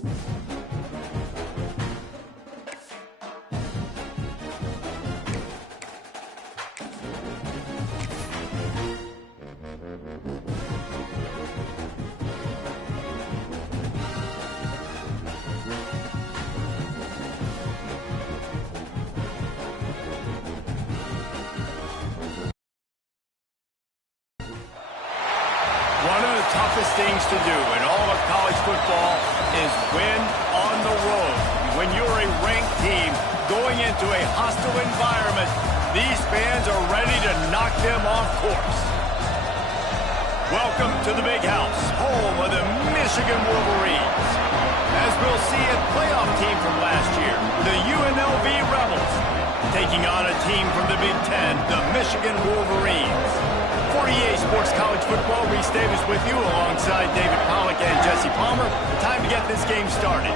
One of the toughest things to do in all of college football is win on the road. When you're a ranked team going into a hostile environment, these fans are ready to knock them off course. Welcome to the Big House, home of the Michigan Wolverines. As we'll see, a playoff team from last year, the UNLV Rebels, taking on a team from the Big Ten, the Michigan Wolverines. For EA Sports College Football, Reese Davis with you alongside David Pollack and Jesse Palmer. Time to get this game started.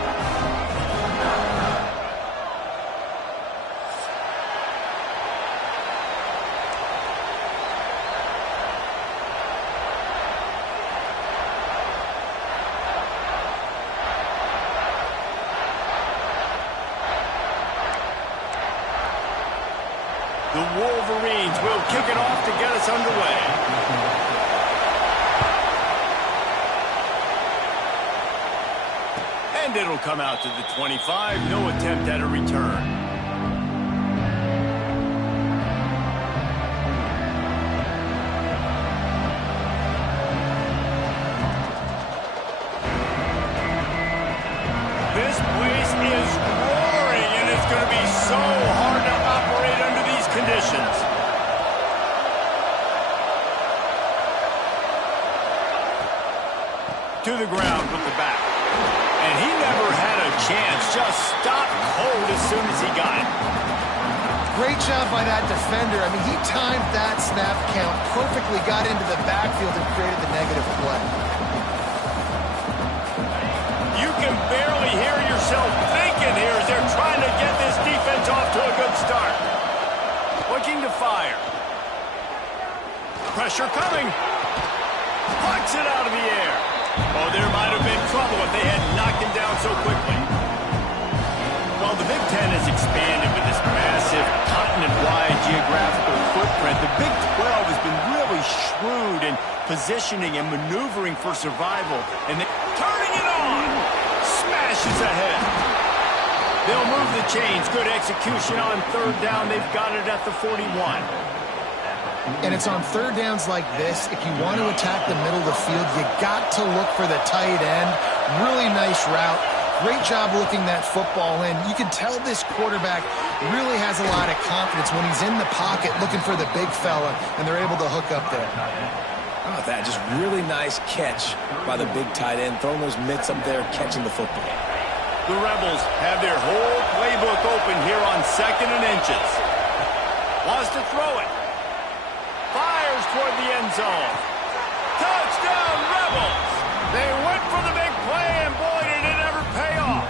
The Wolverines will kick it off to get us underway. And it'll come out to the 25. No attempt at a return. This place is roaring, and it's going to be so hard to operate under these conditions. To the ground with the back. And he never had a chance. Just stopped cold as soon as he got it. Great job by that defender. I mean, he timed that snap count perfectly, got into the backfield and created the negative play. You can barely hear yourself thinking here as they're trying to get this defense off to a good start. Looking to fire. Pressure coming. Pucks it out of the air. Oh, there might have been trouble if they had knocked him down so quickly. Well, the Big Ten has expanded with this massive continent-wide geographical footprint. The Big 12 has been really shrewd in positioning and maneuvering for survival. And turning it on! Smashes ahead. They'll move the chains. Good execution on third down. They've got it at the 41. And it's on third downs like this, if you want to attack the middle of the field, you got to look for the tight end. Really nice route. Great job looking that football in. You can tell this quarterback really has a lot of confidence when he's in the pocket looking for the big fella, and they're able to hook up there. How about that? Just really nice catch by the big tight end, throwing those mitts up there, catching the football. The Rebels have their whole playbook open here on 2nd and inches. Wants to throw it. Fires toward the end zone. Touchdown, Rebels! They went for the big play, and boy, did it ever pay off.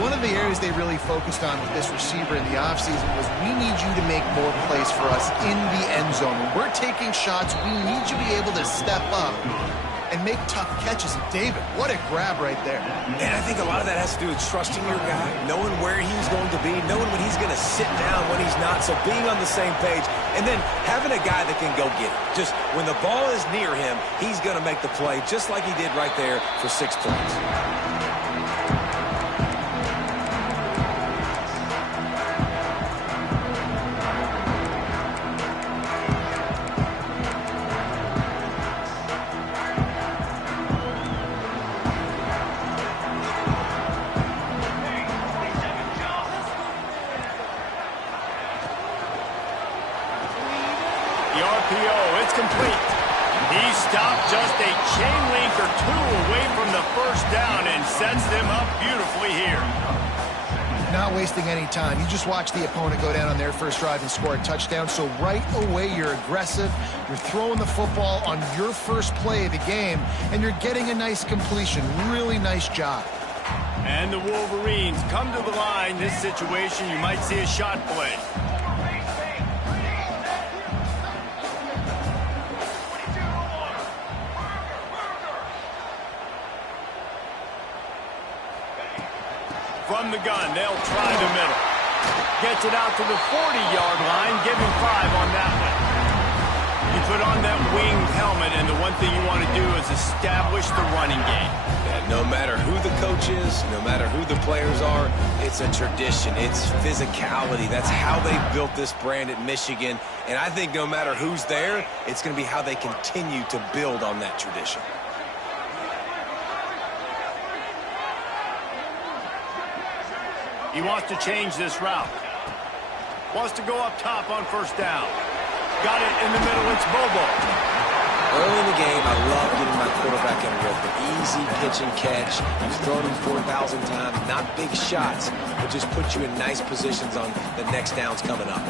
One of the areas they really focused on with this receiver in the offseason was we need you to make more plays for us in the end zone. When we're taking shots, we need you to be able to step up and make tough catches. And David, what a grab right there. And I think a lot of that has to do with trusting your guy, knowing where he's going to be, knowing when he's going to sit down, when he's not, so being on the same page, and then having a guy that can go get it. Just when the ball is near him, he's going to make the play, just like he did right there for 6 points. The RPO, it's complete. He stopped just a chain link or two away from the first down and sets them up beautifully here. Not wasting any time. You just watch the opponent go down on their first drive and score a touchdown. So right away, you're aggressive. You're throwing the football on your first play of the game, and you're getting a nice completion. Really nice job. And the Wolverines come to the line. This situation, you might see a shot play. From the gun, they'll try the middle. Gets it out to the 40-yard line. Give him 5 on that one. You put on that winged helmet, and the one thing you want to do is establish the running game. Yeah, no matter who the coach is, no matter who the players are, it's a tradition. It's physicality. That's how they built this brand at Michigan. And I think no matter who's there, it's going to be how they continue to build on that tradition. He wants to change this route. Wants to go up top on first down. Got it in the middle. It's Bobo. Early in the game, I love getting my quarterback in a rhythm. Easy pitch and catch. He's thrown him 4,000 times. Not big shots, but just put you in nice positions on the next downs coming up.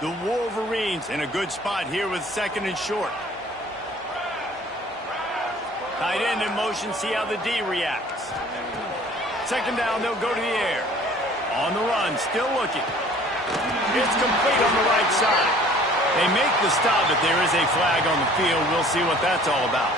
The Wolverines in a good spot here with 2nd and short. Tight end in motion, see how the D reacts. 2nd down, they'll go to the air. On the run, still looking. It's complete on the right side. They make the stop, but there is a flag on the field. We'll see what that's all about.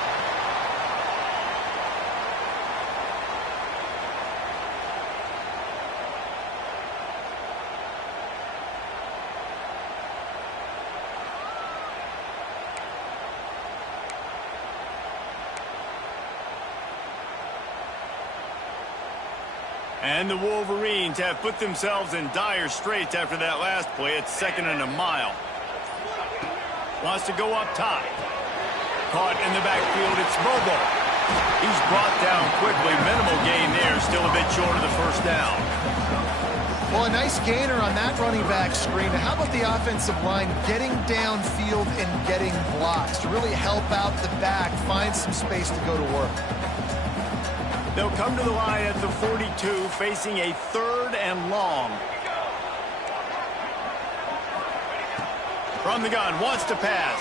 And the Wolverines have put themselves in dire straits after that last play. It's 2nd and a mile. Wants to go up top. Caught in the backfield. It's Bobo. He's brought down quickly. Minimal gain there. Still a bit short of the first down. Well, a nice gainer on that running back screen. How about the offensive line getting downfield and getting blocks to really help out the back, find some space to go to work? They'll come to the line at the 42, facing a 3rd and long. From the gun, wants to pass.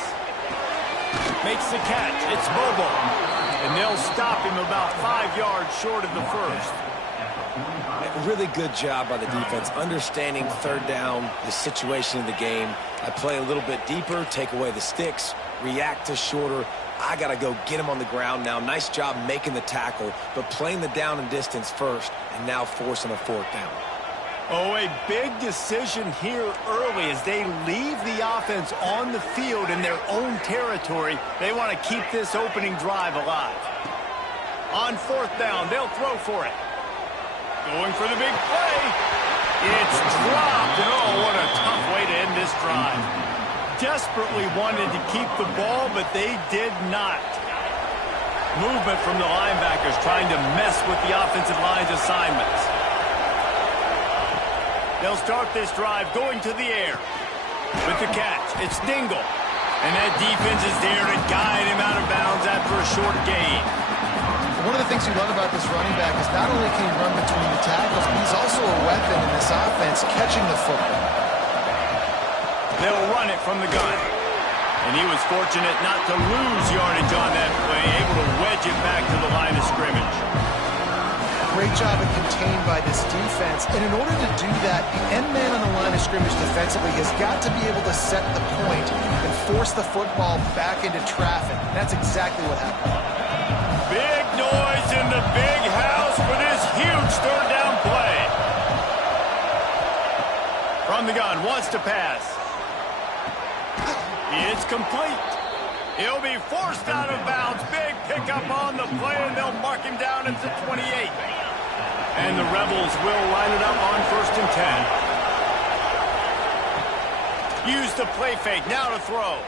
Makes the catch. It's Bobo. And they'll stop him about 5 yards short of the first. Really good job by the defense, understanding 3rd down, the situation in the game. I play a little bit deeper, take away the sticks, react to shorter. I got to go get him on the ground now. Nice job making the tackle, but playing the down and distance first, and now forcing a 4th down. Oh, a big decision here early as they leave the offense on the field in their own territory. They want to keep this opening drive alive. On 4th down, they'll throw for it. Going for the big play. It's dropped. Oh, what a tough way to end this drive. Desperately wanted to keep the ball, but they did not. Movement from the linebackers trying to mess with the offensive line's assignments. They'll start this drive going to the air. With the catch, it's Dingle. And that defense is there to guide him out of bounds after a short gain. One of the things you love about this running back is not only can he run between the tackles, but he's also a weapon in this offense catching the football. They'll run it from the gun. And he was fortunate not to lose yardage on that play, able to wedge it back to the line of scrimmage. Great job of contained by this defense. And in order to do that, the end man on the line of scrimmage defensively has got to be able to set the point and force the football back into traffic. And that's exactly what happened. Big noise in the big house for this huge 3rd down play. From the gun, wants to pass. It's complete. He'll be forced out of bounds. Big pickup on the play, and they'll mark him down at the 28. And the Rebels will line it up on 1st and 10. Use the play fake, now to throw.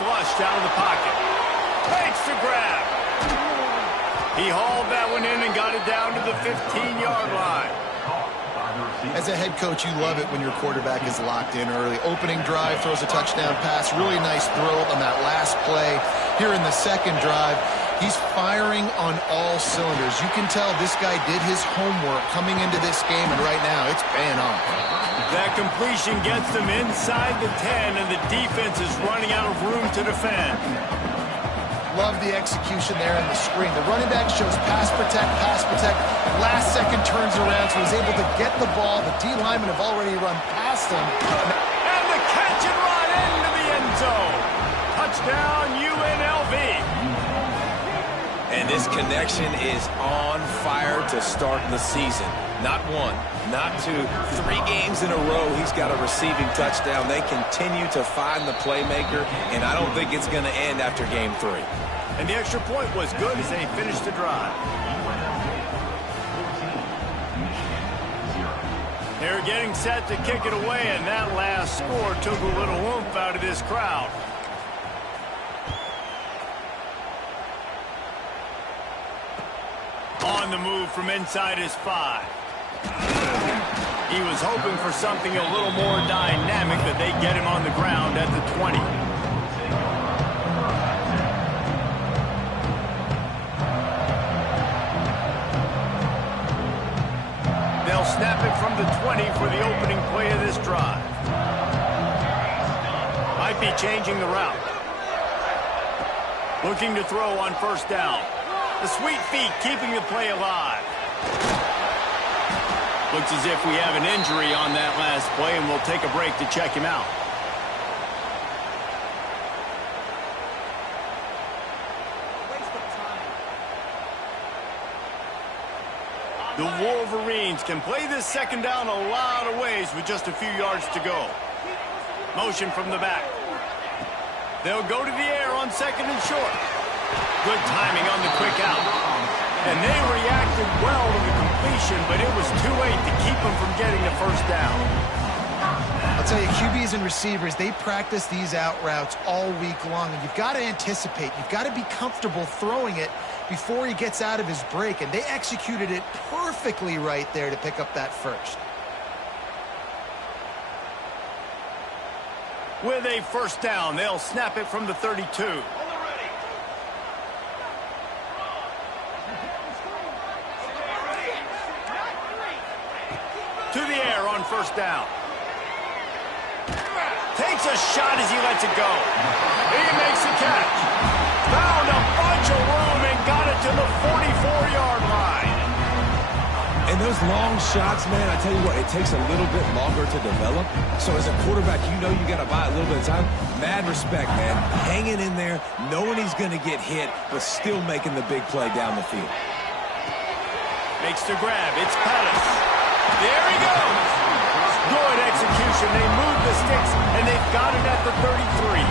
Flushed out of the pocket. Makes the grab. He hauled that one in and got it down to the 15-yard line. As a head coach, you love it when your quarterback is locked in early. Opening drive, throws a touchdown pass. Really nice throw on that last play. Here in the 2nd drive, he's firing on all cylinders. You can tell this guy did his homework coming into this game, and right now it's paying off. That completion gets them inside the 10, and the defense is running out of room to defend. Love the execution there in the screen. The running back shows pass protect, pass protect. Last second turns around, so he's able to get the ball. The D linemen have already run past him. And the catch and run into the end zone. Touchdown, UNLV. And this connection is on fire to start the season. Not one, not two, 3 games in a row he's got a receiving touchdown. They continue to find the playmaker, and I don't think it's going to end after game 3. And the extra point was good as they finished the drive. They're getting set to kick it away, and that last score took a little oomph out of this crowd. On the move from inside his 5. He was hoping for something a little more dynamic, that they get him on the ground at the 20. They'll snap it from the 20 for the opening play of this drive. Might be changing the route. Looking to throw on first down. The sweet feet keeping the play alive. Looks as if we have an injury on that last play, and we'll take a break to check him out. The Wolverines can play this second down a lot of ways with just a few yards to go. Motion from the back. They'll go to the air on second and short. Good timing on the quick out. And they reacted well to the completion, but it was too late to keep them from getting the first down. I'll tell you, QBs and receivers, they practice these out routes all week long, and you've got to anticipate. You've got to be comfortable throwing it before he gets out of his break, and they executed it perfectly right there to pick up that first. With a first down, they'll snap it from the 32. To the air on first down. Takes a shot as he lets it go. He makes the catch. Found a bunch of room and got it to the 44-yard line. And those long shots, man, I tell you what, it takes a little bit longer to develop. So as a quarterback, you know you got to buy a little bit of time. Mad respect, man. Hanging in there, knowing he's going to get hit, but still making the big play down the field. Makes the grab. It's Pettis. There he goes. Good execution. They move the sticks, and they've got it at the 33.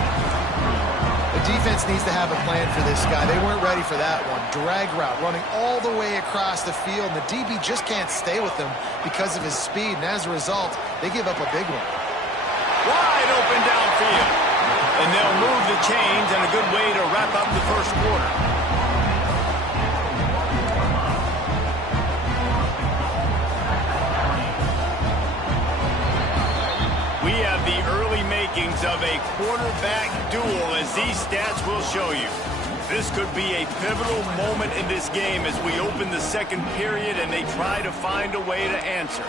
The defense needs to have a plan for this guy. They weren't ready for that one. Drag route, running all the way across the field, and the DB just can't stay with him because of his speed, and as a result, they give up a big one. Wide open downfield. And they'll move the chains, and a good way to wrap up the first quarter. We have the early makings of a quarterback duel, as these stats will show you. This could be a pivotal moment in this game as we open the second period and they try to find a way to answer.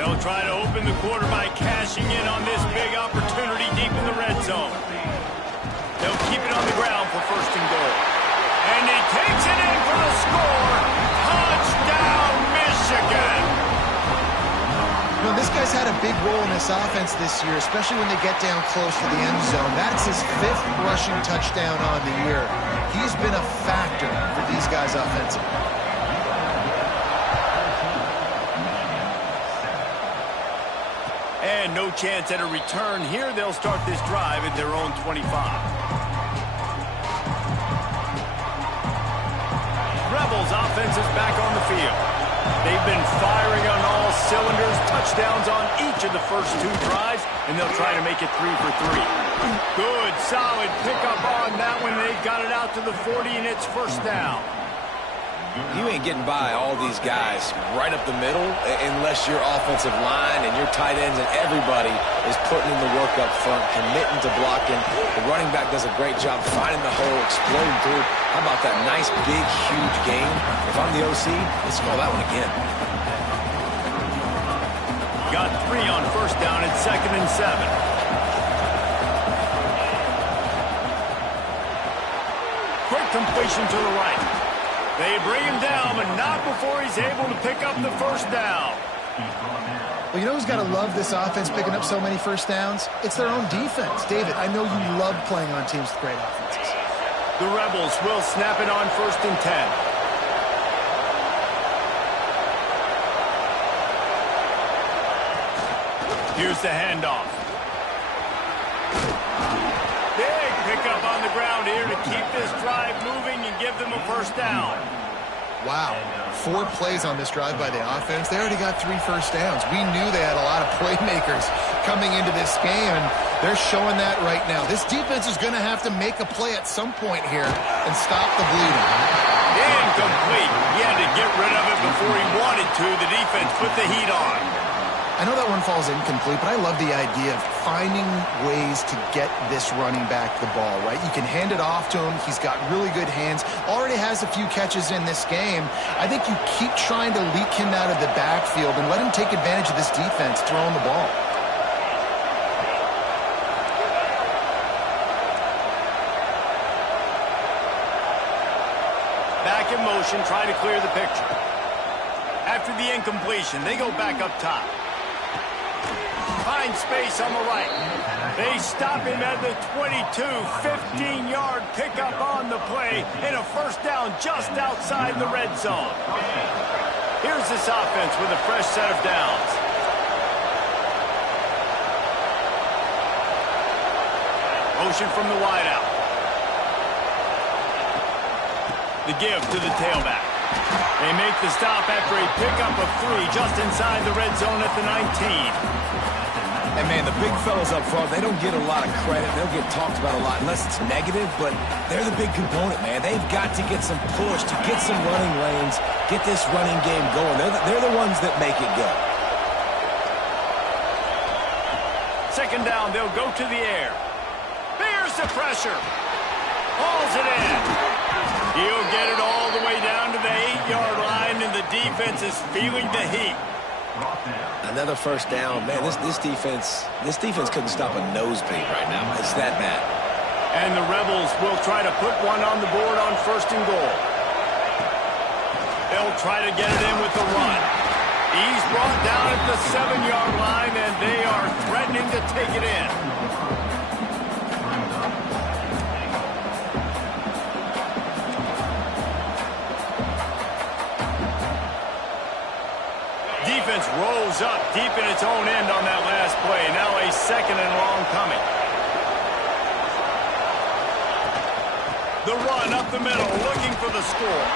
They'll try to open the quarter by cashing in on this big opportunity deep in the red zone. They'll keep it on the ground for first and goal. And he takes it in for the score. Touchdown, Michigan. You know, this guy's had a big role in this offense this year, especially when they get down close to the end zone. That's his 5th rushing touchdown on the year. He's been a factor for these guys offensively. And no chance at a return here. They'll start this drive at their own 25. Rebels offense is back on the field. They've been firing on all cylinders, touchdowns on each of the first 2 drives, and they'll try to make it 3 for 3. Good, solid pickup on that one. They've got it out to the 40, and it's first down. You ain't getting by all these guys right up the middle unless your offensive line and your tight ends and everybody is putting in the work up front, committing to blocking. The running back does a great job finding the hole, exploding through. How about that nice, big, huge gain? If I'm the OC, let's call that one again. Got 3 on first down at 2nd and 7. Quick completion to the right. They bring him down, but not before he's able to pick up the first down. Well, you know who's got to love this offense picking up so many first downs? It's their own defense. David, I know you love playing on teams with great offenses. The Rebels will snap it on 1st and 10. Here's the handoff. Big pickup on the ground here to keep this drive moving and give them a first down. Wow, 4 plays on this drive by the offense. They already got 3 first downs. We knew they had a lot of playmakers coming into this game, and they're showing that right now. This defense is going to have to make a play at some point here and stop the bleeding. Incomplete. He had to get rid of it before he wanted to. The defense put the heat on. I know that one falls incomplete, but I love the idea of finding ways to get this running back the ball, right? You can hand it off to him. He's got really good hands. Already has a few catches in this game. I think you keep trying to leak him out of the backfield and let him take advantage of this defense throwing the ball. Back in motion, trying to clear the picture. After the incompletion, they go back up top. Find space on the right. They stop him at the 22. 15-yard pickup on the play and a first down just outside the red zone. Here's this offense with a fresh set of downs. Motion from the wideout. The give to the tailback. They make the stop after a pickup of 3 just inside the red zone at the 19. And, man, the big fellas up front, they don't get a lot of credit. They'll get talked about a lot unless it's negative, but they're the big component, man. They've got to get some push, to get some running lanes, get this running game going. They're the ones that make it go. 2nd down, they'll go to the air. Here's the pressure. Hauls it in. He'll get it all the way down to the 8-yard line, and the defense is feeling the heat. Another first down. Man, this defense couldn't stop a nosebleed right now. It's that bad. And the Rebels will try to put one on the board on 1st and goal. They'll try to get it in with the run. He's brought down at the 7-yard line, and they are threatening to take it in. Defense rolls up deep in its own end on that last play. Now a 2nd and long coming. The run up the middle, looking for the score.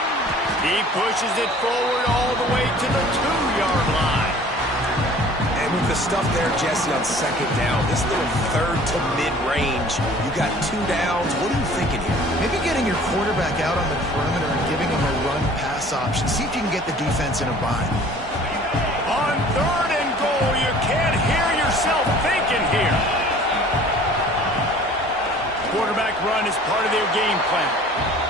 He pushes it forward all the way to the 2-yard line. And with the stuff there, Jesse, on 2nd down, this little 3rd to mid-range, you got 2 downs. What are you thinking here? Maybe getting your quarterback out on the perimeter and giving him a run-pass option. See if you can get the defense in a bind. On 3rd and goal, you can't hear yourself thinking here. Quarterback run is part of their game plan.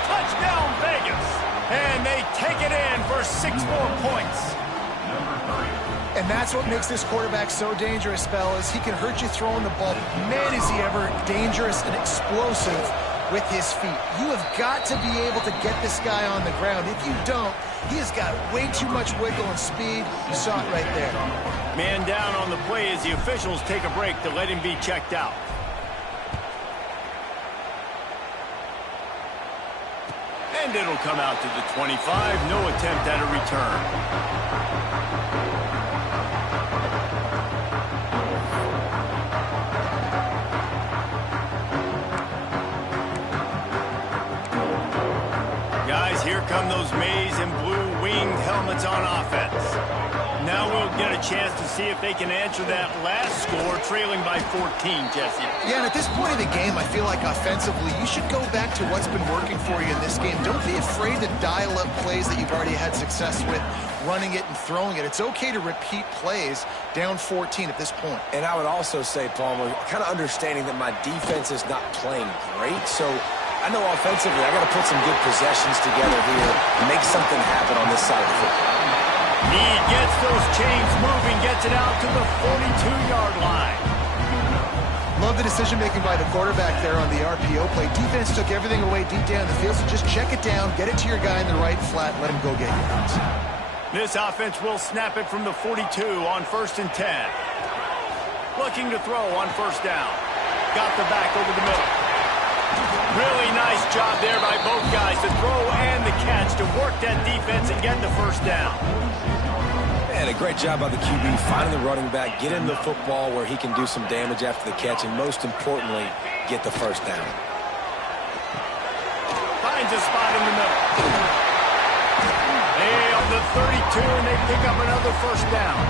Touchdown, Vegas. And they take it in for 6 more points. And that's what makes this quarterback so dangerous, fellas. He can hurt you throwing the ball. Man, is he ever dangerous and explosive with his feet. You have got to be able to get this guy on the ground. If you don't, he has got way too much wiggle and speed. You saw it right there. Man down on the play as the officials take a break to let him be checked out. And it'll come out to the 25. No attempt at a return. Guys, here come those maize and blue winged helmets on offense. Now we'll get a chance to see if they can answer that last score, trailing by 14, Jesse. Yeah, and at this point of the game, I feel like offensively, you should go back to what's been working for you in this game. Don't be afraid to dial up plays that you've already had success with, running it and throwing it. It's okay to repeat plays down 14 at this point. And I would also say, Palmer, kind of understanding that my defense is not playing great, so I know offensively I got to put some good possessions together here and make something happen on this side of the football. He gets those chains moving, gets it out to the 42-yard line. Love the decision-making by the quarterback there on the RPO play. Defense took everything away deep down the field, so just check it down, get it to your guy in the right flat, let him go get yours. This offense will snap it from the 42 on 1st and 10. Looking to throw on 1st down. Got the back over the middle. Really nice job there by both guys to throw and the catch to work that defense and get the 1st down. And a great job by the QB finding the running back, get him the football where he can do some damage after the catch, and most importantly, get the 1st down. Finds a spot in the middle. They on the 32, and they pick up another 1st down.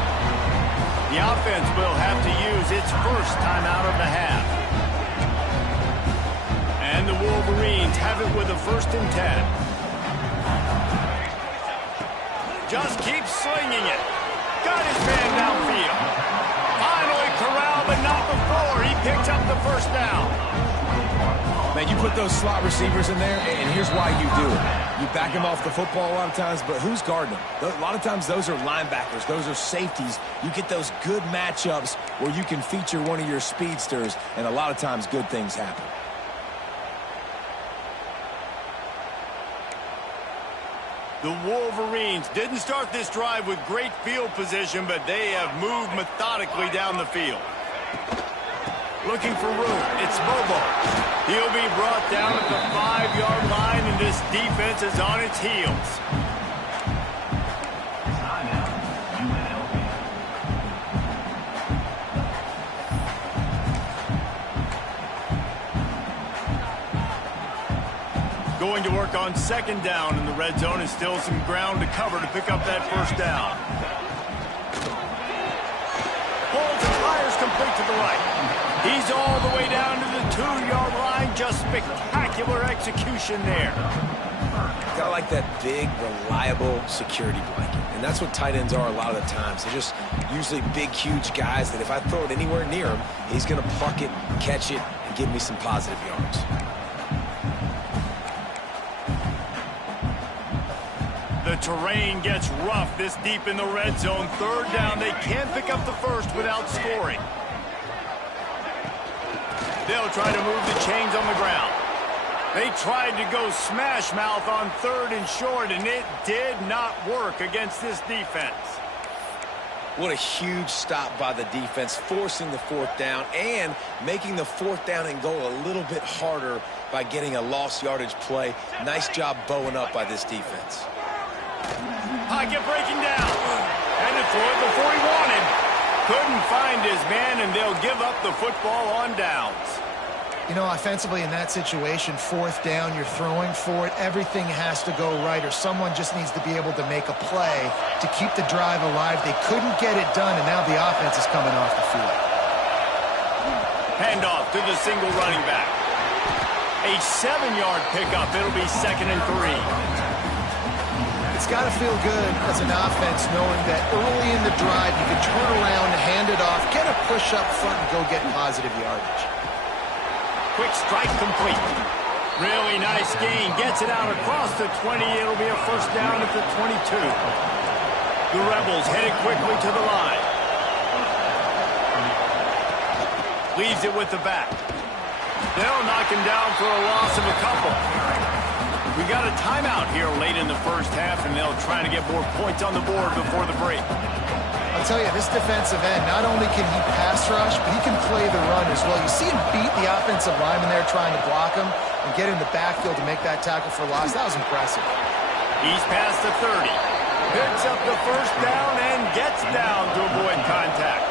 The offense will have to use its 1st timeout of the half. And the Wolverines have it with a 1st and 10. Just keeps slinging it. Got his man downfield. Finally corralled, but not before. He picks up the 1st down. Man, you put those slot receivers in there, and here's why you do it. You back them off the football a lot of times, but who's guarding them? A lot of times those are linebackers. Those are safeties. You get those good matchups where you can feature one of your speedsters, and a lot of times good things happen. The Wolverines didn't start this drive with great field position, but they have moved methodically down the field. Looking for room. It's Bobo. He'll be brought down at the 5-yard line, and this defense is on its heels. Going to work on 2nd down in the red zone, and still some ground to cover to pick up that 1st down. Holds and fires complete to the right. He's all the way down to the 2-yard line. Just spectacular execution there. Got like that big, reliable security blanket. And that's what tight ends are a lot of the times. They're just usually big, huge guys that if I throw it anywhere near him, he's going to pluck it, catch it, and give me some positive yards. The terrain gets rough this deep in the red zone. 3rd down. They can't pick up the 1st without scoring. They'll try to move the chains on the ground. They tried to go smash mouth on 3rd and short, and it did not work against this defense. What a huge stop by the defense, forcing the 4th down and making the 4th down and goal a little bit harder by getting a lost yardage play. Nice job bowing up by this defense. Pocket breaking down. Had to throw it before he wanted. Couldn't find his man, and they'll give up the football on downs. You know, offensively in that situation, 4th down, you're throwing for it. Everything has to go right, or someone just needs to be able to make a play to keep the drive alive. They couldn't get it done, and now the offense is coming off the field. Handoff to the single running back. A 7-yard pickup. It'll be 2nd and 3. It's got to feel good as an offense knowing that early in the drive you can turn around, hand it off, get a push up front, and go get positive yardage. Quick strike complete. Really nice gain. Gets it out across the 20. It'll be a 1st down at the 22. The Rebels headed quickly to the line. Leaves it with the back. They'll knock him down for a loss of a couple. We got a timeout here late in the 1st half, and they'll try to get more points on the board before the break. I'll tell you, this defensive end, not only can he pass rush, but he can play the run as well. You see him beat the offensive lineman there trying to block him and get in the backfield to make that tackle for loss. That was impressive. He's past the 30. Picks up the 1st down and gets down to avoid contact.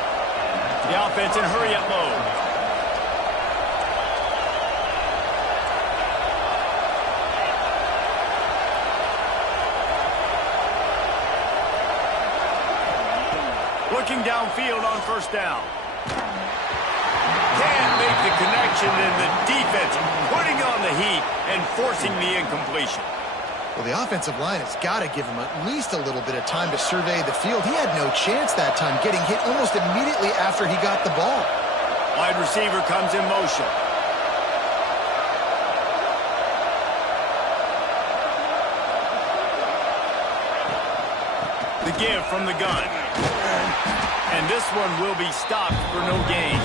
The offense in hurry-up mode. Looking downfield on 1st down. Can't make the connection, and the defense putting on the heat and forcing the incompletion. Well, the offensive line has got to give him at least a little bit of time to survey the field. He had no chance that time, getting hit almost immediately after he got the ball. Wide receiver comes in motion. The give from the gun. And this one will be stopped for no gain.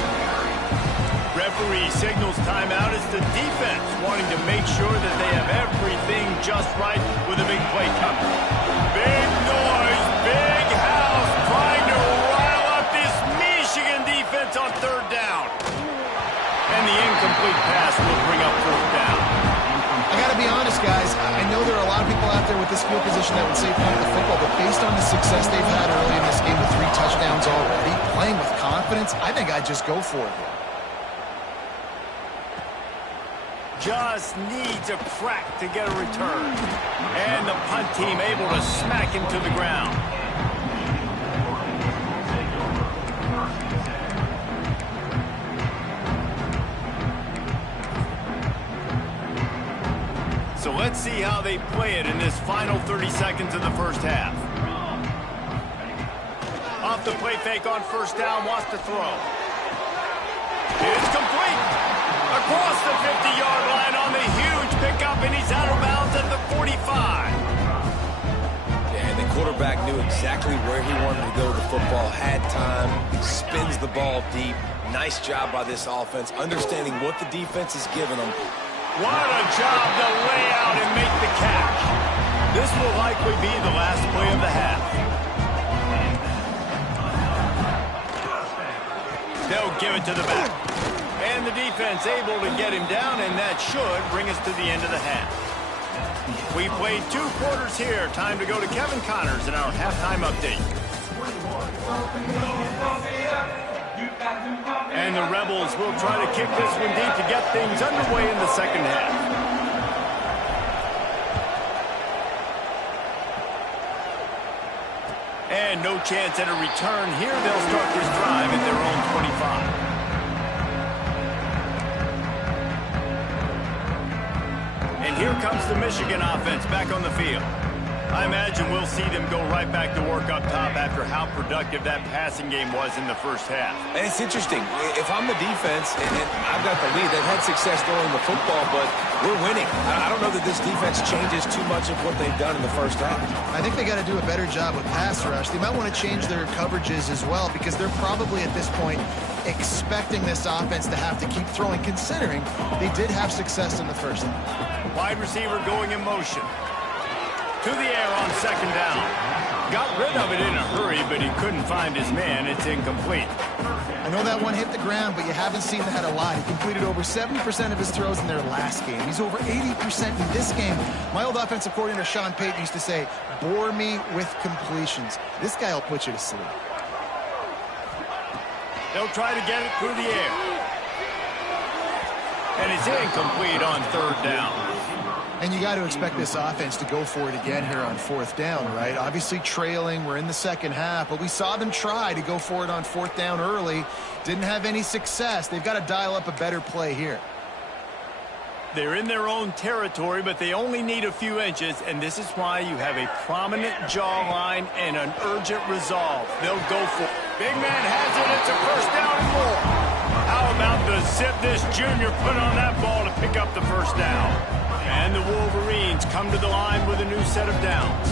Referee signals timeout as the defense wanting to make sure that they have everything just right with a big play coming. Big noise. field position that would say punt the football, but based on the success they've had early in this game with 3 touchdowns already, playing with confidence, I think I'd just go for it here. Just needs a crack to get a return. And the punt team able to smack him to the ground. So let's see how they play it in this final 30 seconds of the first half. Off the play fake on first down, wants to throw. It's complete. Across the 50-yard line on the huge pickup, and he's out of bounds at the 45. Yeah, and the quarterback knew exactly where he wanted to go with the football, had time, spins the ball deep. Nice job by this offense, understanding what the defense is giving them. What a job to lay out and make the catch. This will likely be the last play of the half. They'll give it to the back. And the defense able to get him down, and that should bring us to the end of the half. We played 2 quarters here. Time to go to Kevin Connors in our halftime update. And the Rebels will try to kick this one deep to get things underway in the second half. And no chance at a return here. They'll start this drive at their own 25. And here comes the Michigan offense back on the field. I imagine we'll see them go right back to work up top after how productive that passing game was in the first half. And it's interesting. If I'm the defense and I've got the lead, they've had success throwing the football, but we're winning. I don't know that this defense changes too much of what they've done in the first half. I think they got to do a better job with pass rush. They might want to change their coverages as well, because they're probably at this point expecting this offense to have to keep throwing, considering they did have success in the first half. Wide receiver going in motion. To the air on second down. Got rid of it in a hurry, but he couldn't find his man. It's incomplete. I know that one hit the ground, but you haven't seen that a lot. He completed over 70% of his throws in their last game. He's over 80% in this game. My old offensive coordinator, Sean Payton, used to say, bore me with completions. This guy will put you to sleep. They'll try to get it through the air. And it's incomplete on third down. And you got to expect this offense to go for it again here on fourth down, right? Obviously trailing, we're in the second half, but we saw them try to go for it on fourth down early. Didn't have any success. They've got to dial up a better play here. They're in their own territory, but they only need a few inches, and this is why you have a prominent jawline and an urgent resolve. They'll go for it. Big man has it. It's a first down and more. How about the zip this junior put on that ball to pick up the first down? And the Wolverines come to the line with a new set of downs.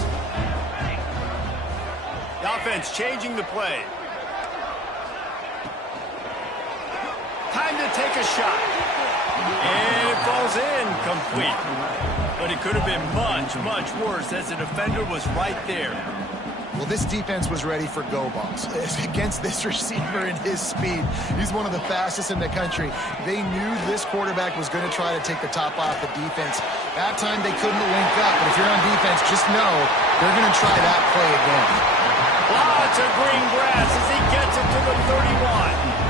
The offense changing the play. Time to take a shot. And it falls in complete. But it could have been much, much worse as the defender was right there. Well, this defense was ready for go balls against this receiver and his speed. He's one of the fastest in the country. They knew this quarterback was going to try to take the top off the defense. That time they couldn't link up, but if you're on defense, just know they're going to try that play again. Lots of green grass as he gets it to the 31.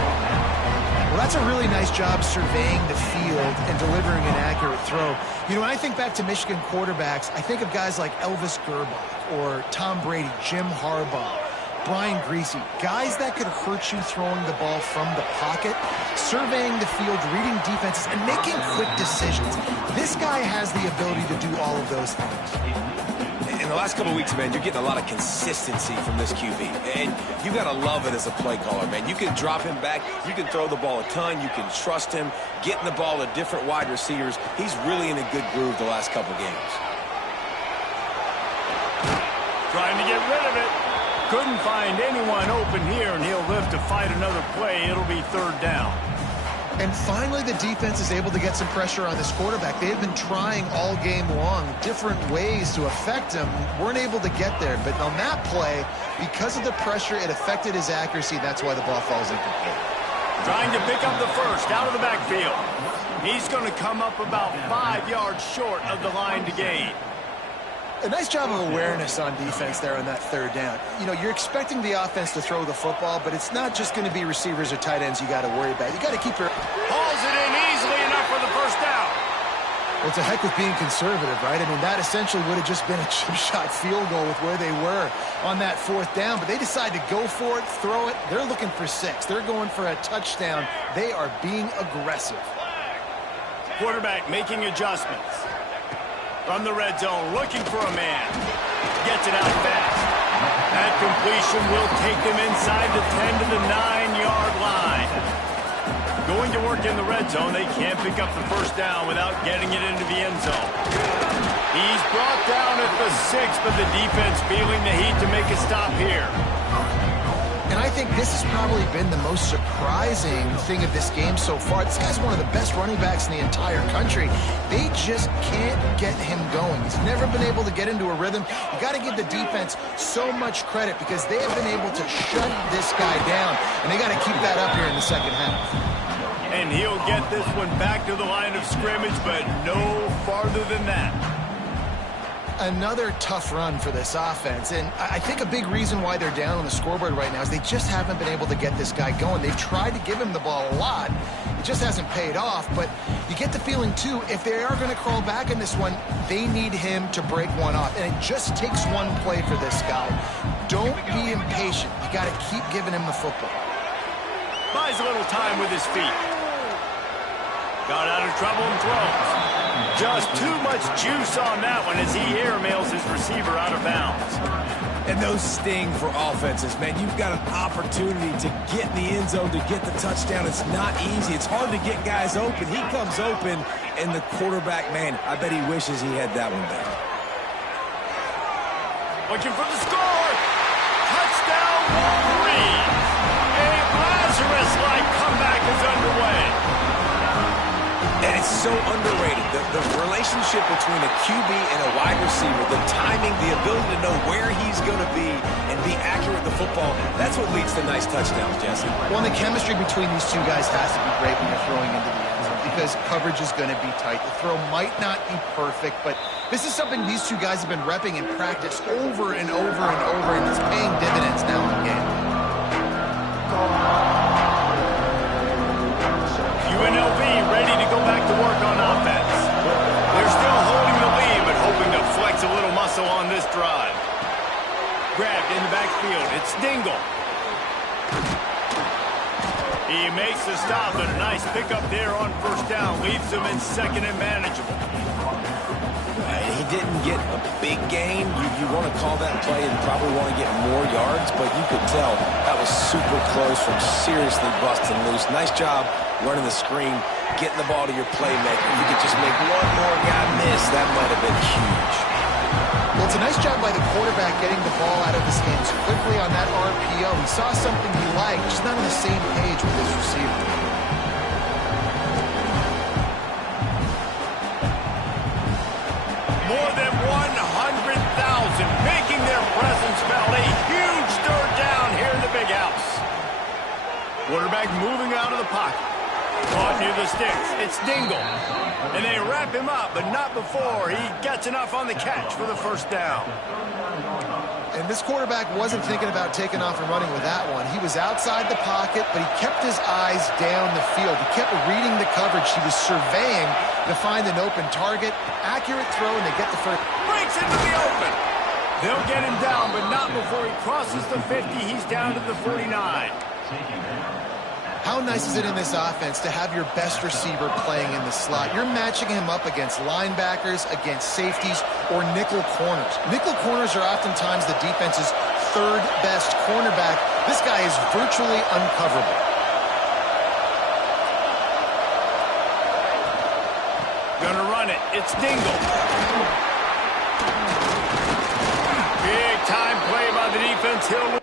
Well, that's a really nice job surveying the field and delivering an accurate throw. You know, when I think back to Michigan quarterbacks, I think of guys like Elvis Gerbach or Tom Brady, Jim Harbaugh, Brian Greasy, guys that could hurt you throwing the ball from the pocket, surveying the field, reading defenses, and making quick decisions. This guy has the ability to do all of those things. In the last couple of weeks, man, you're getting a lot of consistency from this QB. And you got to love it as a play caller, man. You can drop him back. You can throw the ball a ton. You can trust him, getting the ball to different wide receivers. He's really in a good groove the last couple games. Trying to get rid of it. Couldn't find anyone open here, and he'll live to fight another play. It'll be third down. And finally, the defense is able to get some pressure on this quarterback. They had been trying all game long different ways to affect him. Weren't able to get there. But on that play, because of the pressure, it affected his accuracy. That's why the ball falls incomplete. Trying to pick up the first out of the backfield. He's going to come up about 5 yards short of the line to gain. A nice job of awareness on defense there on that third down. You know, you're expecting the offense to throw the football, but it's not just going to be receivers or tight ends you got to worry about. You got to keep your... Hauls it in easily enough for the first down. Well, it's a heck with being conservative, right? I mean, that essentially would have just been a chip shot field goal with where they were on that fourth down, but they decide to go for it, throw it. They're looking for 6. They're going for a touchdown. They are being aggressive. Quarterback making adjustments. From the red zone, looking for a man. Gets it out fast. That completion will take them inside the 10 to the 9-yard line. Going to work in the red zone, they can't pick up the first down without getting it into the end zone. He's brought down at the 6, but the defense feeling the heat to make a stop here. And I think this has probably been the most surprising thing of this game so far. This guy's one of the best running backs in the entire country. They just can't get him going. He's never been able to get into a rhythm. You got to give the defense so much credit because they have been able to shut this guy down, and they got to keep that up here in the second half. And he'll get this one back to the line of scrimmage, but no farther than that. Another tough run for this offense, and I think a big reason why they're down on the scoreboard right now is they just haven't been able to get this guy going. They've tried to give him the ball a lot. It just hasn't paid off, but you get the feeling, too, if they are going to crawl back in this one, they need him to break one off, and it just takes one play for this guy. Don't be impatient. You got to keep giving him the football. Buys a little time with his feet. Got out of trouble and throws. Just too much juice on that one as he airmails his receiver out of bounds. And those sting for offenses, man. You've got an opportunity to get in the end zone, to get the touchdown. It's not easy. It's hard to get guys open. He comes open, and the quarterback, man, I bet he wishes he had that one back. Looking for the score. Touchdown, Wolverines. A Lazarus-like comeback is underway. And it's so underrated. The relationship between a QB and a wide receiver, the timing, the ability to know where he's going to be and be accurate with the football, that's what leads to nice touchdowns, Jesse. Well, and the chemistry between these two guys has to be great when you're throwing into the end zone because coverage is going to be tight. The throw might not be perfect, but this is something these two guys have been repping in practice over and over and over, and it's paying dividends now in game. UNLV ready to go back to work on offense. They're still holding the lead, but hoping to flex a little muscle on this drive. Grabbed in the backfield. It's Dingle. He makes the stop, and a nice pickup there on first down. Leaves him in second and manageable. He didn't get a big gain. You want to call that play and probably want to get more yards, but you could tell that was super close from seriously busting loose. Nice job running the screen, getting the ball to your playmaker. If you could just make one more guy miss, that might have been huge. Well, it's a nice job by the quarterback getting the ball out of his hands quickly on that RPO. He saw something he liked, just not on the same page with his receiver. More than 100,000 making their presence felt. A huge third down here in the big house. Quarterback moving out of the pocket. Caught near the sticks. It's Dingle. And they wrap him up, but not before he gets enough on the catch for the first down. And this quarterback wasn't thinking about taking off and running with that one. He was outside the pocket, but he kept his eyes down the field. He kept reading the coverage. He was surveying to find an open target. Accurate throw, and they get the first. Breaks into the open. They'll get him down, but not before he crosses the 50. He's down to the 49. How nice is it in this offense to have your best receiver playing in the slot? You're matching him up against linebackers, against safeties, or nickel corners. Nickel corners are oftentimes the defense's third best cornerback. This guy is virtually uncoverable. Gonna run it. It's Dingle. Big time play by the defense. He'll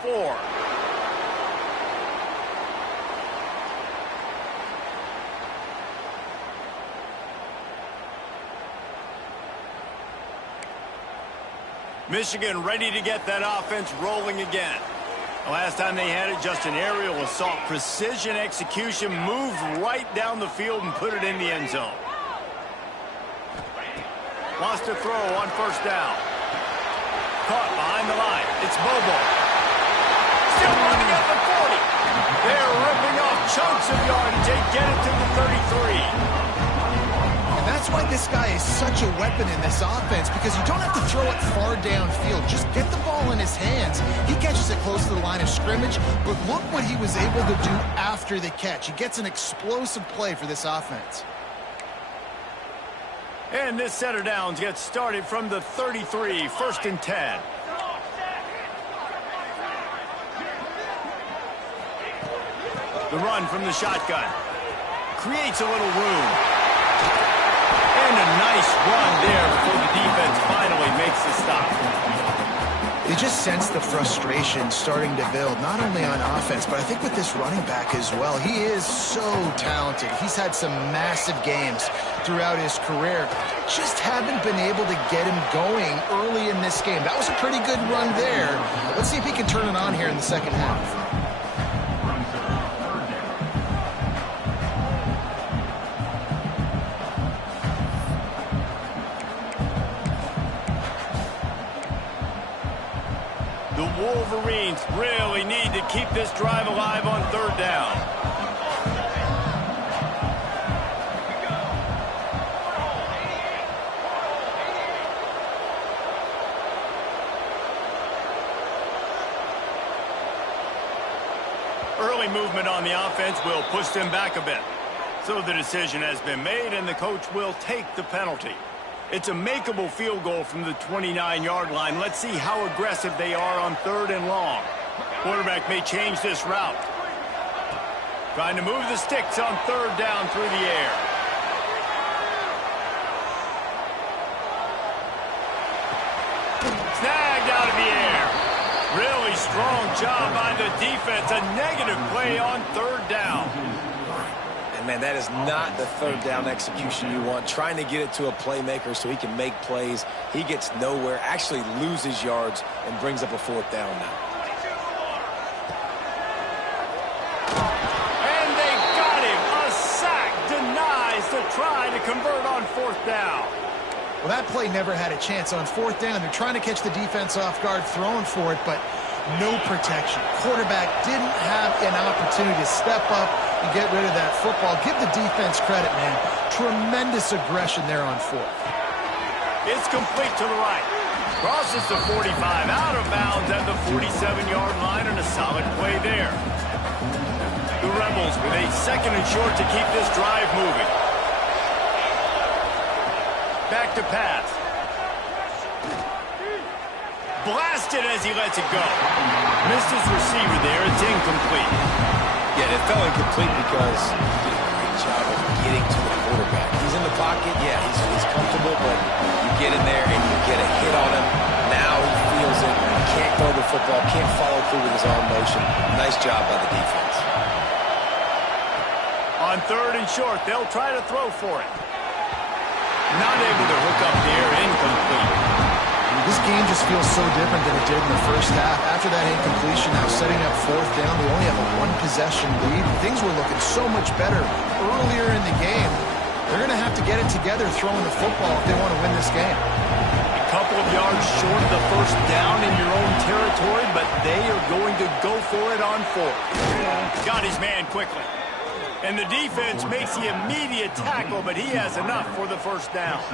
four. Michigan ready to get that offense rolling again. The last time they had it, just an aerial assault. Precision execution, moved right down the field and put it in the end zone. Wants to throw on first down. Caught behind the line. It's Bobo. Still running at the 40. They're ripping off chunks of yardage. They get it to the 33. That's why this guy is such a weapon in this offense, because you don't have to throw it far downfield. Just get the ball in his hands. He catches it close to the line of scrimmage, but look what he was able to do after the catch. He gets an explosive play for this offense. And this set of downs gets started from the 33, 1st and 10. The run from the shotgun. Creates a little room. And a nice run there before the defense finally makes the stop. You just sense the frustration starting to build, not only on offense, but I think with this running back as well. He is so talented. He's had some massive games throughout his career. Just haven't been able to get him going early in this game. That was a pretty good run there. Let's see if he can turn it on here in the second half. The Wolverines really need to keep this drive alive on 3rd down. Early movement on the offense will push them back a bit. So the decision has been made, and the coach will take the penalty. It's a makeable field goal from the 29-yard line. Let's see how aggressive they are on 3rd and long. Quarterback may change this route. Trying to move the sticks on 3rd down through the air. Snagged out of the air. Really strong job by the defense. A negative play on 3rd down. Man, that is not the 3rd down execution you want. Trying to get it to a playmaker so he can make plays. He gets nowhere, actually loses yards, and brings up a 4th down now. And they got him. A sack denies the try to convert on 4th down. Well, that play never had a chance on 4th down. They're trying to catch the defense off guard, throwing for it, but no protection. Quarterback didn't have an opportunity to step up and get rid of that football. Give the defense credit, man. Tremendous aggression there on 4th. It's complete to the right. Crosses the 45, out of bounds at the 47-yard line, and a solid play there. The Rebels with a 2nd and short to keep this drive moving. Back to pass. Blasted as he lets it go. Missed his receiver there. It's incomplete. Yeah, it fell incomplete because he did a great job of getting to the quarterback. He's in the pocket. Yeah, he's comfortable, but you get in there and you get a hit on him. Now he feels it. He can't throw the football, can't follow through with his arm motion. Nice job by the defense. On 3rd and short, they'll try to throw for it. Not able to hook up there. Incomplete. This game just feels so different than it did in the first half. After that incompletion, now setting up 4th down, they only have a 1-possession lead. Things were looking so much better earlier in the game. They're going to have to get it together throwing the football if they want to win this game. A couple of yards short of the 1st down in your own territory, but they are going to go for it on 4th. Got his man quickly. And the defense makes the immediate tackle, but he has enough for the 1st down.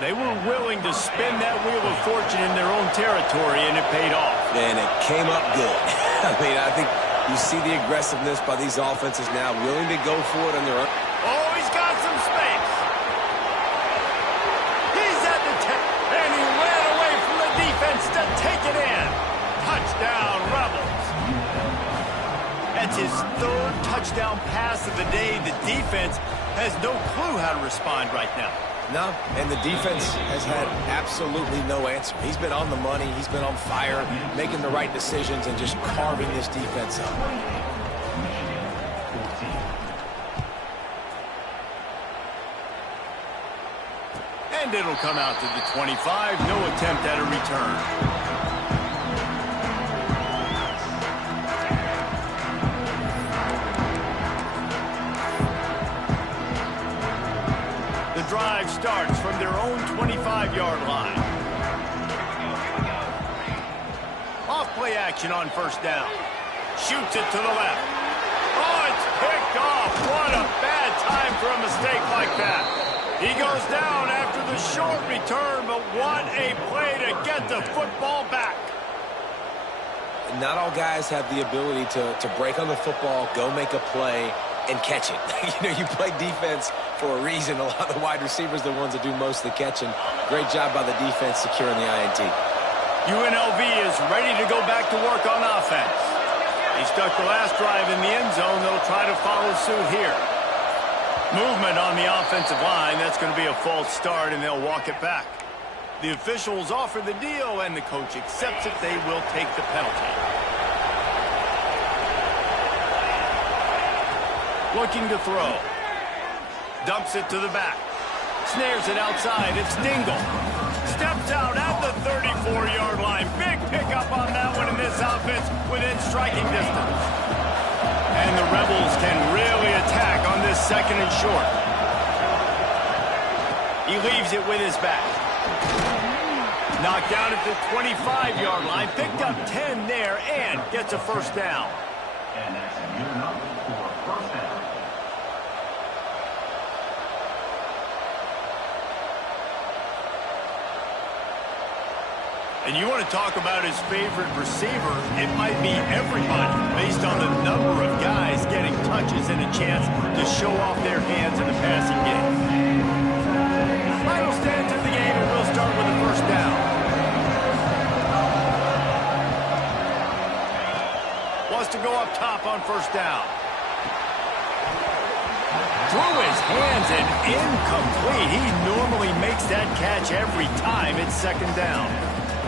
They were willing to spin that wheel of fortune in their own territory, and it paid off. And it came up good. I mean, I think you see the aggressiveness by these offenses now, willing to go for it on their own. Oh, he's got some space. He's at the 10, and he ran away from the defense to take it in. Touchdown, Rebels. That's his 3rd touchdown pass of the day. The defense has no clue how to respond right now. No, and the defense has had absolutely no answer. He's been on the money. He's been on fire, making the right decisions and just carving this defense up. And it'll come out to the 25. No attempt at a return. The drive starts from their own 25-yard line. Off-play action on first down. Shoots it to the left. Oh, it's picked off. What a bad time for a mistake like that. He goes down after the short return, but what a play to get the football back. Not all guys have the ability to break on the football, go make a play, and catch it. You play defense for a reason. A lot of the wide receivers are the ones that do most of the catching. Great job by the defense securing the INT. UNLV is ready to go back to work on offense. He stuck the last drive in the end zone. They'll try to follow suit here. Movement on the offensive line. That's going to be a false start, and they'll walk it back. The officials offer the deal, and the coach accepts it. They will take the penalty. Looking to throw. Dumps it to the back. Snares it outside. It's Dingle. Steps out at the 34-yard line. Big pickup on that one in this offense within striking distance. And the Rebels can really attack on this second and short. He leaves it with his back. Knocked down at the 25-yard line. Picked up 10 there and gets a first down. And that's good enough for a first down. And you want to talk about his favorite receiver, it might be everybody based on the number of guys getting touches and a chance to show off their hands in the passing game. Final stand to the game, and we'll start with the first down. Wants to go up top on first down. Through his hands and incomplete. He normally makes that catch every time. It's second down.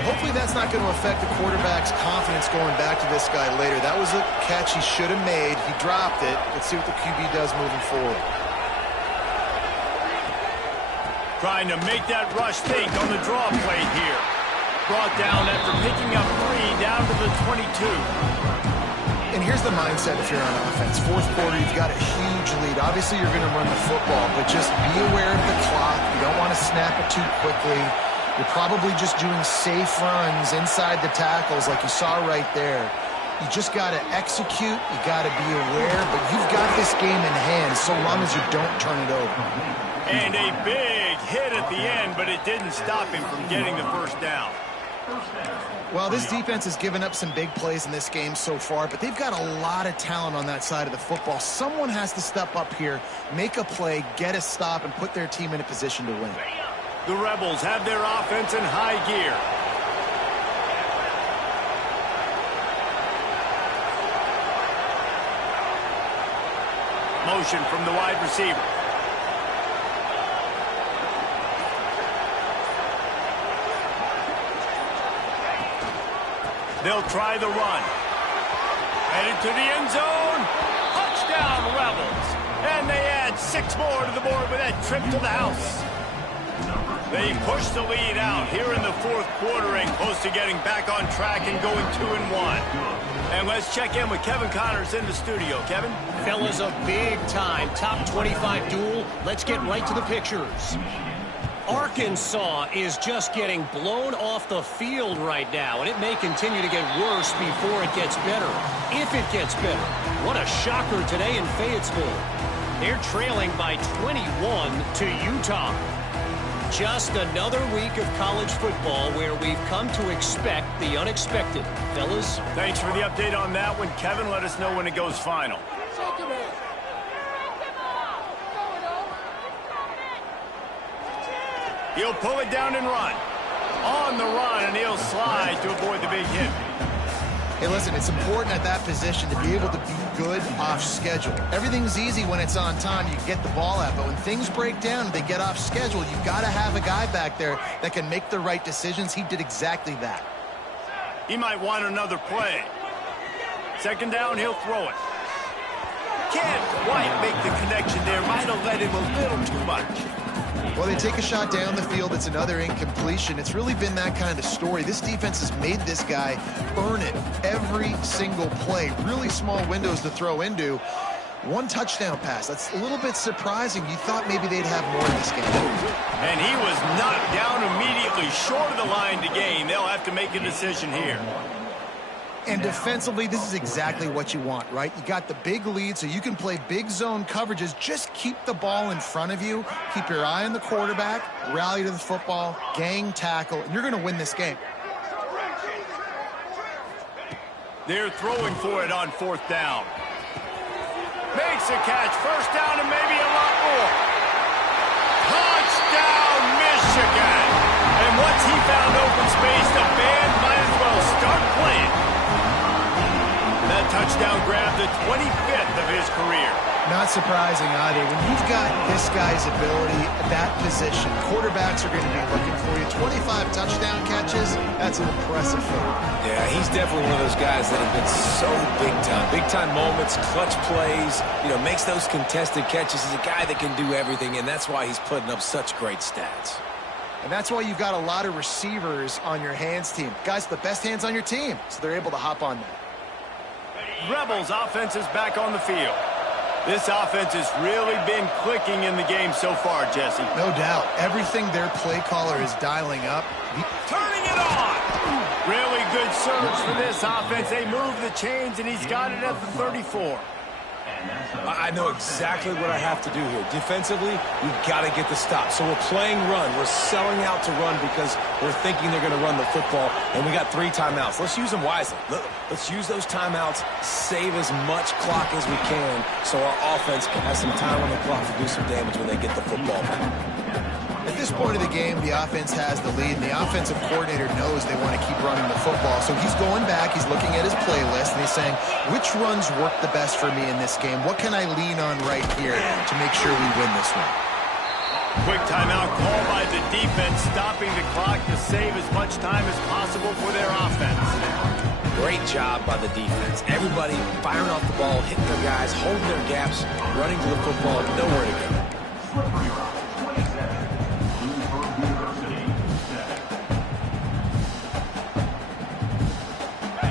Hopefully that's not going to affect the quarterback's confidence going back to this guy later. That was a catch he should have made. He dropped it. Let's see what the QB does moving forward. Trying to make that rush think on the draw play here. Brought down after picking up 3 down to the 22. And here's the mindset if you're on offense. Fourth quarter, you've got a huge lead. Obviously, you're going to run the football, but just be aware of the clock. You don't want to snap it too quickly. You're probably just doing safe runs inside the tackles like you saw right there. You just got to execute. You got to be aware, but you've got this game in hand so long as you don't turn it over. And a big hit at the end, but it didn't stop him from getting the first down. Well, this defense has given up some big plays in this game so far, but they've got a lot of talent on that side of the football. Someone has to step up here, make a play, get a stop, and put their team in a position to win. The Rebels have their offense in high gear. Motion from the wide receiver. They'll try the run. Headed to the end zone. Touchdown, Rebels. And they add 6 more to the board with that trip to the house. They push the lead out here in the fourth quarter and close to getting back on track and going 2-1. And let's check in with Kevin Connors in the studio. Kevin? Fellas, a big-time top 25 duel. Let's get right to the pictures. Arkansas is just getting blown off the field right now, and it may continue to get worse before it gets better. If it gets better. What a shocker today in Fayetteville. They're trailing by 21 to Utah. Just another week of college football where we've come to expect the unexpected. Fellas? Thanks for the update on that one, Kevin. Let us know when it goes final. He'll pull it down and run. On the run, and he'll slide to avoid the big hit. Hey, listen, it's important at that position to be able to be good off schedule. Everything's easy when it's on time. You get the ball out, but when things break down and they get off schedule, you've got to have a guy back there that can make the right decisions. He did exactly that. He might want another play. Second down, he'll throw it. Can't quite make the connection there. Might have led him a little too much. Well, they take a shot down the field. It's another incompletion. It's really been that kind of story. This defense has made this guy earn it every single play. Really small windows to throw into. One touchdown pass. That's a little bit surprising. You thought maybe they'd have more in this game. And he was knocked down immediately short of the line to gain. They'll have to make a decision here. And defensively, this is exactly what you want, right? You got the big lead, so you can play big zone coverages. Just keep the ball in front of you. Keep your eye on the quarterback. Rally to the football. Gang tackle. And you're going to win this game. They're throwing for it on 4th down. Makes a catch. 1st down and maybe a lot more. Touchdown, Michigan. And once he found open space, the band might as well start playing. That touchdown grabbed the 25th of his career. Not surprising either. When you've got this guy's ability at that position, quarterbacks are going to be looking for you. 25 touchdown catches, that's an impressive feat. Yeah, he's definitely one of those guys that have been so big time. Big time moments, clutch plays, makes those contested catches. He's a guy that can do everything, and that's why he's putting up such great stats. And that's why you've got a lot of receivers on your hands team. Guys, the best hands on your team, so they're able to hop on that. Rebels offense is back on the field. This offense has really been clicking in the game so far, Jesse. No doubt. Everything their play caller is dialing up. Turning it on! Really good surge for this offense. They move the chains, and he's got it at the 34. I know exactly what I have to do here. Defensively, we've got to get the stop. So we're playing run. We're selling out to run because we're thinking they're going to run the football, and we got 3 timeouts. Let's use them wisely. Let's use those timeouts, save as much clock as we can so our offense can have some time on the clock to do some damage when they get the football back. At this point of the game, the offense has the lead, and the offensive coordinator knows they want to keep running the football. So he's going back, he's looking at his playlist, and he's saying, which runs work the best for me in this game? What can I lean on right here to make sure we win this one? Quick timeout call by the defense, stopping the clock to save as much time as possible for their offense. Great job by the defense. Everybody firing off the ball, hitting their guys, holding their gaps, running to the football, nowhere to go.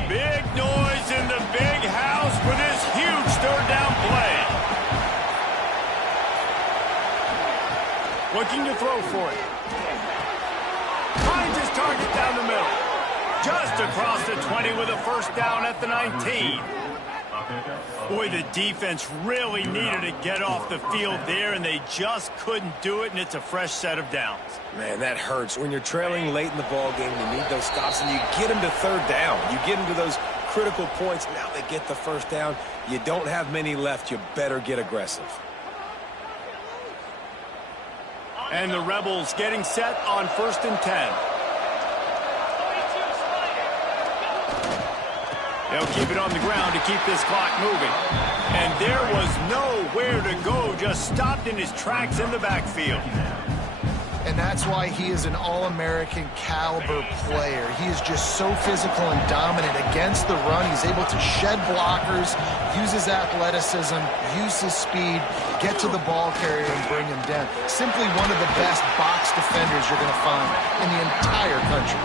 Big noise in the big house for this huge 3rd down play. Looking to throw for it. Finds his target down the middle. Just across the 20 with a 1st down at the 19. Boy, the defense really needed to get off the field there, and they just couldn't do it, and it's a fresh set of downs. Man, that hurts. When you're trailing late in the ball game, you need those stops, and you get them to 3rd down. You get them to those critical points. Now they get the 1st down. You don't have many left. You better get aggressive. And the Rebels getting set on 1st and 10. They'll keep it on the ground to keep this clock moving. And there was nowhere to go, just stopped in his tracks in the backfield. And that's why he is an All-American caliber player. He is just so physical and dominant against the run. He's able to shed blockers, use his athleticism, use his speed, get to the ball carrier and bring him down. Simply one of the best box defenders you're going to find in the entire country.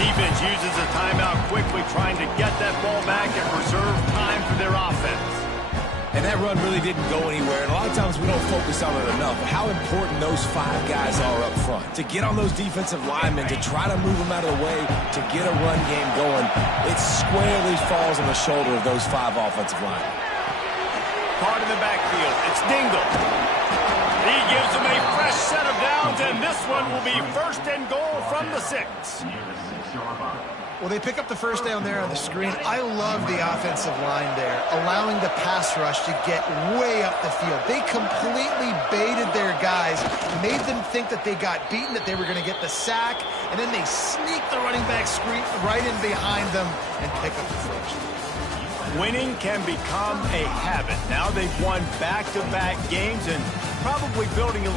Defense uses a timeout quickly, trying to get that ball back and preserve time for their offense. And that run really didn't go anywhere. And a lot of times we don't focus on it enough. How important those 5 guys are up front. To get on those defensive linemen, to try to move them out of the way, to get a run game going, it squarely falls on the shoulder of those 5 offensive linemen. Caught in the backfield. It's Dingle. He gives them a fresh set of downs, and this one will be 1st and goal from the 6. Well, they pick up the 1st down there on the screen. I love the offensive line there, allowing the pass rush to get way up the field. They completely baited their guys, made them think that they got beaten, that they were going to get the sack, and then they sneak the running back screen right in behind them and pick up the 1st. Winning can become a habit. Now they've won back-to-back games and probably building a little